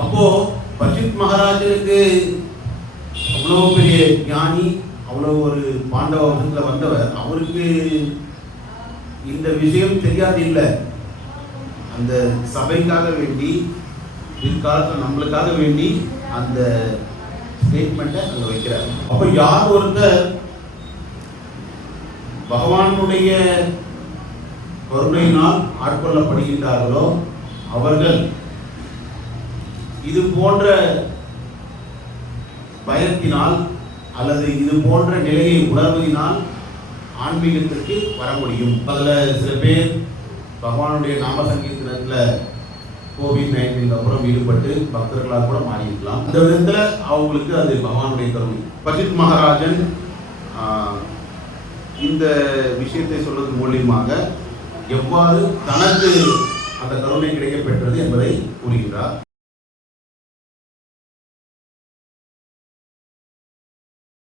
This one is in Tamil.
அப்போ பட்சித் மகாராஜனுக்கு அவ்வளோ பெரிய ஞானி, அவ்வளோ ஒரு பாண்டவ வம்சத்தில் வந்தவர், அவருக்கு இந்த விஷயம் தெரியாது இல்லை. அந்த சபைக்காக வேண்டி, பிற்காலத்தில் நம்மளுக்காக வேண்டி அந்த ஸ்டேட்மெண்ட்டை அங்கே வைக்கிறார். அப்போ யார் ஒருத்தர் பகவானுடைய கருணையினால் ஆட்கொள்ளப்படுகின்றார்களோ அவர்கள் இது போன்ற பயத்தினால் அல்லது இது போன்ற நிலையை உணர்வதினால் ஆன்மீகத்திற்கு வர முடியும். அதில் சில பேர் பகவானுடைய நாம சங்கீர்த்தனத்தில் கோவிட்-19 அப்புறம் ஈடுபட்டு பக்தர்களாக கூட மாறியிருக்கலாம். இந்த விதத்தில் அவங்களுக்கு அது பகவானுடைய கருணை. பட்சித் மகாராஜன் இந்த விஷயத்தை சொல்வது மூலியமாக எவ்வாறு தனக்கு அந்த கருணை கிடைக்கப்பெற்றது என்பதை கூறுகின்றார்.